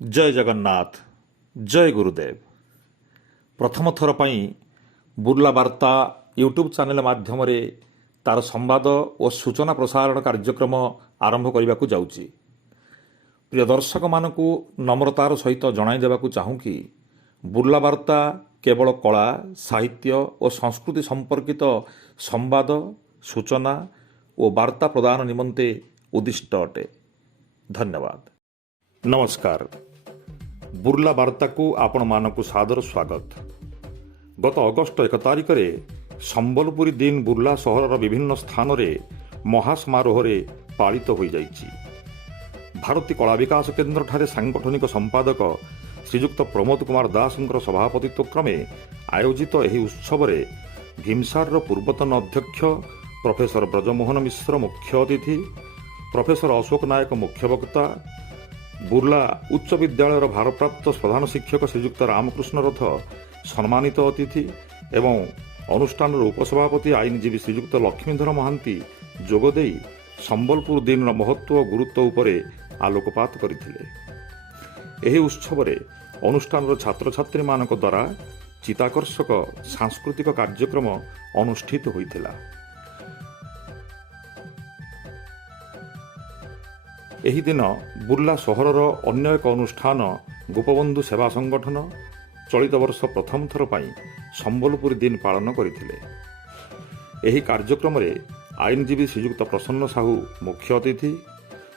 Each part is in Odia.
ଜୟ ଜଗନ୍ନାଥ, ଜୟ ଗୁରୁଦେବ। ପ୍ରଥମ ଥର ପାଇଁ ବୁର୍ଲା ବାର୍ତ୍ତା ୟୁଟ୍ୟୁବ୍ ଚ୍ୟାନେଲ ମାଧ୍ୟମରେ ତାର ସମ୍ବାଦ ଓ ସୂଚନା ପ୍ରସାରଣ କାର୍ଯ୍ୟକ୍ରମ ଆରମ୍ଭ କରିବାକୁ ଯାଉଛି। ପ୍ରିୟ ଦର୍ଶକମାନଙ୍କୁ ନମ୍ରତାର ସହିତ ଜଣାଇ ଦେବାକୁ ଚାହୁଁ କି ବୁର୍ଲା ବାର୍ତ୍ତା କେବଳ କଳା, ସାହିତ୍ୟ ଓ ସଂସ୍କୃତି ସମ୍ପର୍କିତ ସମ୍ବାଦ, ସୂଚନା ଓ ବାର୍ତ୍ତା ପ୍ରଦାନ ନିମନ୍ତେ ଉଦ୍ଦିଷ୍ଟ ଅଟେ। ଧନ୍ୟବାଦ। ନମସ୍କାର। ବୁର୍ଲା ବାର୍ତ୍ତାକୁ ଆପଣମାନଙ୍କୁ ସାଦର ସ୍ୱାଗତ। ଗତ ଅଗଷ୍ଟ 1 ତାରିଖରେ ସମ୍ବଲପୁରୀ ଦିନ ବୁର୍ଲା ସହରର ବିଭିନ୍ନ ସ୍ଥାନରେ ମହାସମାରୋହରେ ପାଳିତ ହୋଇଯାଇଛି। ଭାରତୀ କଳା ବିକାଶ କେନ୍ଦ୍ରଠାରେ ସାଂଗଠନିକ ସମ୍ପାଦକ ଶ୍ରୀଯୁକ୍ତ ପ୍ରମୋଦ କୁମାର ଦାସଙ୍କର ସଭାପତିତ୍ୱ କ୍ରମେ ଆୟୋଜିତ ଏହି ଉତ୍ସବରେ ଭୀମସାରର ପୂର୍ବତନ ଅଧ୍ୟକ୍ଷ ପ୍ରଫେସର ବ୍ରଜମୋହନ ମିଶ୍ର ମୁଖ୍ୟ ଅତିଥି, ପ୍ରଫେସର ଅଶୋକ ନାୟକ ମୁଖ୍ୟ ବକ୍ତା, ବୁର୍ଲା ଉଚ୍ଚ ବିଦ୍ୟାଳୟର ଭାରପ୍ରାପ୍ତ ପ୍ରଧାନ ଶିକ୍ଷକ ଶ୍ରୀଯୁକ୍ତ ରାମକୃଷ୍ଣ ରଥ ସମ୍ମାନିତ ଅତିଥି ଏବଂ ଅନୁଷ୍ଠାନର ଉପସଭାପତି ଆଇନଜୀବୀ ଶ୍ରୀଯୁକ୍ତ ଲକ୍ଷ୍ମୀଧର ମହାନ୍ତି ଯୋଗଦେଇ ସମ୍ବଲପୁର ଦିନର ମହତ୍ତ୍ୱ ଓ ଗୁରୁତ୍ୱ ଉପରେ ଆଲୋକପାତ କରିଥିଲେ। ଏହି ଉତ୍ସବରେ ଅନୁଷ୍ଠାନର ଛାତ୍ରଛାତ୍ରୀମାନଙ୍କ ଦ୍ୱାରା ଚିତ୍ତାକର୍ଷକ ସାଂସ୍କୃତିକ କାର୍ଯ୍ୟକ୍ରମ ଅନୁଷ୍ଠିତ ହୋଇଥିଲା। ଏହି ଦିନ ବୁର୍ଲା ସହରର ଅନ୍ୟ ଏକ ଅନୁଷ୍ଠାନ ଗୋପବନ୍ଧୁ ସେବା ସଂଗଠନ ଚଳିତ ବର୍ଷ ପ୍ରଥମ ଥର ପାଇଁ ସମ୍ବଲପୁରୀ ଦିନ ପାଳନ କରିଥିଲେ। ଏହି କାର୍ଯ୍ୟକ୍ରମରେ ଆଇନଜୀବୀ ଶ୍ରୀଯୁକ୍ତ ପ୍ରସନ୍ନ ସାହୁ ମୁଖ୍ୟ ଅତିଥି,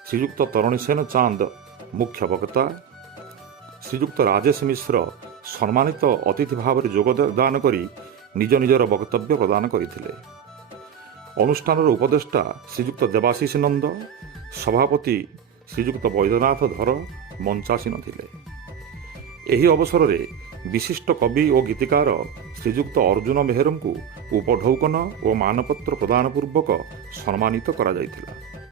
ଶ୍ରୀଯୁକ୍ତ ତରଣୀସେନ ଚାନ୍ଦ ମୁଖ୍ୟ ବକ୍ତା, ଶ୍ରୀଯୁକ୍ତ ରାଜେଶ ମିଶ୍ର ସମ୍ମାନିତ ଅତିଥି ଭାବରେ ଯୋଗଦାନ କରି ନିଜ ନିଜର ବକ୍ତବ୍ୟ ପ୍ରଦାନ କରିଥିଲେ। ଅନୁଷ୍ଠାନର ଉପଦେଷ୍ଟା ଶ୍ରୀଯୁକ୍ତ ଦେବାଶିଷ ନନ୍ଦ, ସଭାପତି ଶ୍ରୀଯୁକ୍ତ ବୈଦ୍ୟନାଥ ଧର ମଞ୍ଚାସୀନ ଥିଲେ। ଏହି ଅବସରରେ ବିଶିଷ୍ଟ କବି ଓ ଗୀତିକାର ଶ୍ରୀଯୁକ୍ତ ଅର୍ଜୁନ ମେହେରଙ୍କୁ ଉପଢୌକନ ଓ ମାନପତ୍ର ପ୍ରଦାନ ପୂର୍ବକ ସମ୍ମାନିତ କରାଯାଇଥିଲା।